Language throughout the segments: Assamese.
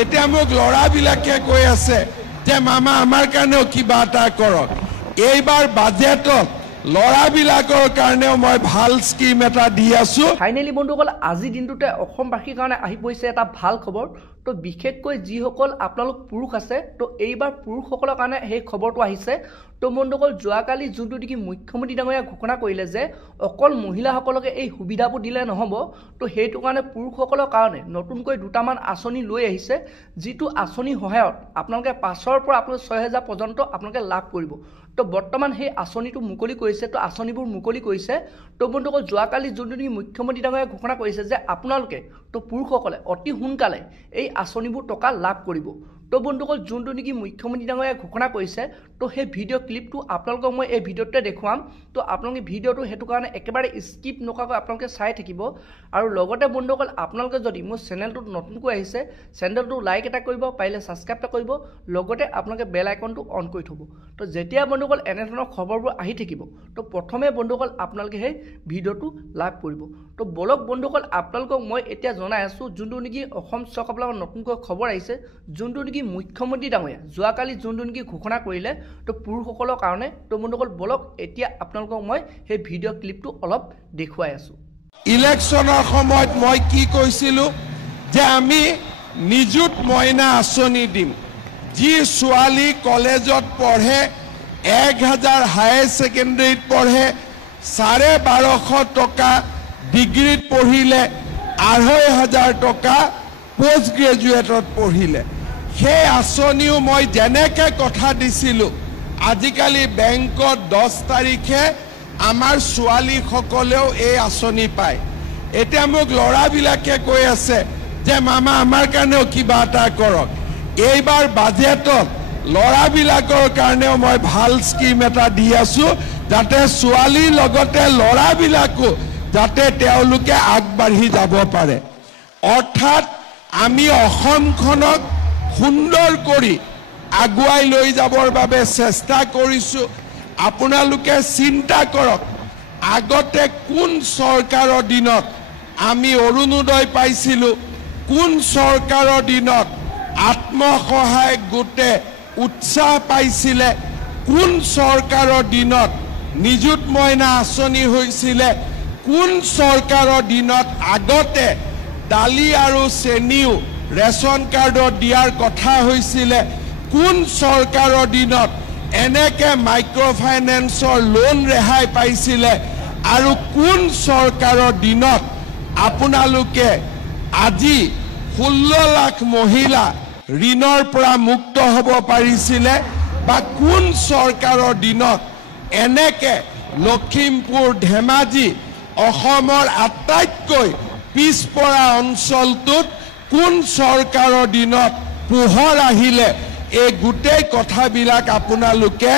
এতিয়া মোক লৰাবিলাকে কৈ আছে যে মামা আমাৰ কাৰণেও কিবা এটা কৰক। এইবাৰ বাজেটত লৰাবিলাকৰ কাৰণেও মই ভাল স্কিম এটা দি আছো। ফাইনেলি বন্ধুসকল আজি দিনটোতে অসমবাসীৰ কাৰণে আহি পৰিছে এটা ভাল খবৰ। তো বিশেষকৈ যিসকল আপোনালোক পুৰুষ আছে তো এইবাৰ পুৰুষসকলৰ কাৰণে সেই খবৰটো আহিছে। তো বন্ধুসকল যোৱাকালি যোনটো নেকি মুখ্যমন্ত্ৰী ডাঙৰীয়া ঘোষণা কৰিলে যে অকল মহিলাসকলকে এই সুবিধাবোৰ দিলে নহ'ব, তো সেইটো কাৰণে পুৰুষসকলৰ কাৰণে নতুনকৈ দুটামান আঁচনি লৈ আহিছে, যিটো আঁচনিৰ সহায়ত আপোনালোকে 5,000 পৰা আপোনালোকে 6,000 পৰ্যন্ত আপোনালোকে লাভ কৰিব। তো বৰ্তমান সেই আঁচনিটো মুকলি কৰিছে, তো আঁচনিবোৰ মুকলি কৰিছে। তো বন্ধুসকল যোৱাকালি যোনটো নেকি মুখ্যমন্ত্ৰী ডাঙৰীয়াই ঘোষণা কৰিছে যে আপোনালোকে তো পুৰুষসকলে অতি সোনকালে এই আঁচনিবোৰ টকা লাভ কৰিব। তো বন্ধুসকল যোনটো নেকি মুখ্যমন্ত্ৰী ডাঙৰীয়াই ঘোষণা কৰিছে তো সেই ভিডিঅ' ক্লিপটো আপোনালোকক মই এই ভিডিঅ'টোতে দেখুৱাম। তো আপোনালোকে ভিডিঅ'টো সেইটো কাৰণে একেবাৰে স্কিপ নকৰাকৈ আপোনালোকে চাই থাকিব। আৰু লগতে বন্ধুসকল আপোনালোকে যদি মোৰ চেনেলটোত নতুনকৈ আহিছে চেনেলটো লাইক এটা কৰিব, পাৰিলে ছাবস্ক্ৰাইব এটা কৰিব, লগতে আপোনালোকে বেল আইকনটো অন কৰি থ'ব। তো যেতিয়া বন্ধুসকল এনেধৰণৰ খবৰবোৰ আহি থাকিব তো প্ৰথমে বন্ধুসকল আপোনালোকে সেই ভিডিঅ'টো লাভ কৰিব। তো বলক বন্ধুসকল আপোনালোকক মই এতিয়া জনাই আছোঁ যোনটো নেকি অসম চৰকাৰৰ পৰা নতুনকৈ খবৰ আহিছে, যোনটো নেকি মুখ্যমন্ত্ৰী ডাঙৰীয়া যোৱাকালি যোনটো নেকি ঘোষণা কৰিলে তো পুৰুষসকলৰ কাৰণে। তো বন্ধুসকল বলক এতিয়া আপোনালোকক মই সেই ভিডিঅ' ক্লিপটো অলপ দেখুৱাই আছোঁ। ইলেকশ্যনৰ সময়ত মই কি কৈছিলোঁ যে আমি নিযুত মইনা আঁচনি দিম। যি ছোৱালী কলেজত পঢ়ে, 1,000 হায়াৰ ছেকেণ্ডেৰীত পঢ়ে, 1250 টকা ডিগ্ৰীত পঢ়িলে, 2,500 টকা পোষ্ট গ্ৰেজুৱেটত পঢ়িলে। সেই আঁচনিও মই যেনেকৈ কথা দিছিলোঁ, আজিকালি বেংকত 10 তাৰিখে আমাৰ ছোৱালীসকলেও এই আঁচনি পায়। এতিয়া মোক ল'ৰাবিলাকে কৈ আছে যে মামা আমাৰ কাৰণেও কিবা এটা কৰক। এইবাৰ বাজেটত ল'ৰাবিলাকৰ কাৰণেও মই ভাল স্কিম এটা দি আছোঁ, যাতে ছোৱালীৰ লগতে ল'ৰাবিলাকো যাতে তেওঁলোকে আগবাঢ়ি যাব পাৰে। অৰ্থাৎ আমি অসমখনক সুন্দৰ কৰি আগুৱাই লৈ যাবৰ বাবে চেষ্টা কৰিছোঁ। আপোনালোকে চিন্তা কৰক, আগতে কোন চৰকাৰৰ দিনত আমি অৰুণোদয় পাইছিলোঁ, কোন চৰকাৰৰ দিনত আত্মসহায়ক গোটে উৎসাহ পাইছিলে, কোন চৰকাৰৰ দিনত নিযুত মইনা আঁচনি হৈছিলে, কোন চৰকাৰৰ দিনত আগতে দালি আৰু চেনিও ৰেচন কাৰ্ডত দিয়াৰ কথা হৈছিলে, কোন চৰকাৰৰ দিনত এনেকৈ মাইক্ৰ' ফাইনেন্সৰ লোন ৰেহাই পাইছিলে, আৰু কোন চৰকাৰৰ দিনত আপোনালোকে আজি 16 লাখ মহিলা ঋণৰ পৰা মুক্ত হ'ব পাৰিছিলে, বা কোন চৰকাৰৰ দিনত এনেকৈ লখিমপুৰ, ধেমাজি অসমৰ আটাইতকৈ পিছপৰা অঞ্চলটোত কোন চৰকাৰৰ দিনত পোহৰ আহিলে, এই গোটেই কথাবিলাক আপোনালোকে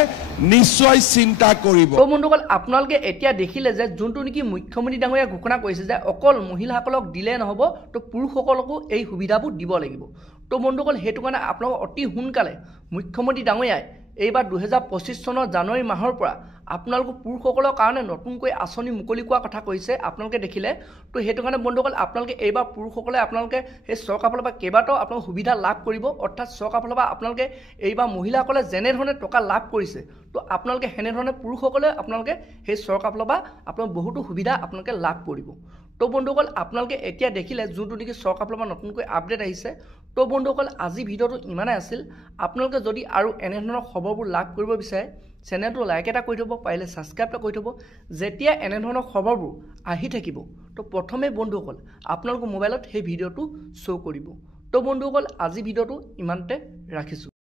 নিশ্চয় চিন্তা কৰিব। তো বন্ধুসকল আপোনালোকে এতিয়া দেখিলে যে যোনটো নেকি মুখ্যমন্ত্ৰী ডাঙৰীয়া ঘোষণা কৰিছে যে অকল মহিলাসকলক দিলে নহ'ব, তো পুৰুষসকলকো এই সুবিধাবোৰ দিব লাগিব। তো বন্ধুসকল সেইটো কাৰণে আপোনালোক অতি সোনকালে মুখ্যমন্ত্ৰী ডাঙৰীয়াই এইবাৰ 2025 চনৰ জানুৱাৰী মাহৰ পৰা আপোনালোক পুৰুষসকলৰ কাৰণে নতুনকৈ আঁচনি মুকলি কৰাৰ কথা কৈছে আপোনালোকে দেখিলে। তো সেইটো কাৰণে বন্ধুসকল আপোনালোকে এইবাৰ পুৰুষসকলে আপোনালোকে সেই চৰকাৰৰ ফালৰ পৰা কেইবাটাও আপোনালোকে সুবিধা লাভ কৰিব। অৰ্থাৎ চৰকাৰৰ ফালৰ পৰা আপোনালোকে এইবাৰ মহিলাসকলে যেনেধৰণে টকা লাভ কৰিছে তো আপোনালোকে সেনেধৰণে পুৰুষসকলে আপোনালোকে সেই চৰকাৰৰ ফালৰ পৰা আপোনালোকে বহুতো সুবিধা আপোনালোকে লাভ কৰিব। তো বন্ধুসকল আপোনালোকে এতিয়া দেখিলে যোনটো নেকি চৰকাৰৰ ফালৰ পৰা নতুনকৈ আপডেট আহিছে। তো বন্ধুসকল আজি ভিডিঅ'টো ইমানেই আছিল। আপোনালোকে যদি আৰু এনেধৰণৰ খবৰবোৰ লাভ কৰিব বিচাৰে চেনেলটো লাইক এটা কৰি থ'ব, পাৰিলে ছাবস্ক্ৰাইব এটা কৰি থ'ব। যেতিয়া এনেধৰণৰ খবৰবোৰ আহি থাকিব তো প্ৰথমে বন্ধুসকল আপোনালোকৰ মোবাইলত সেই ভিডিঅ'টো শ্ব' কৰিব। তো বন্ধুসকল আজি ভিডিঅ'টো ইমানতে ৰাখিছোঁ।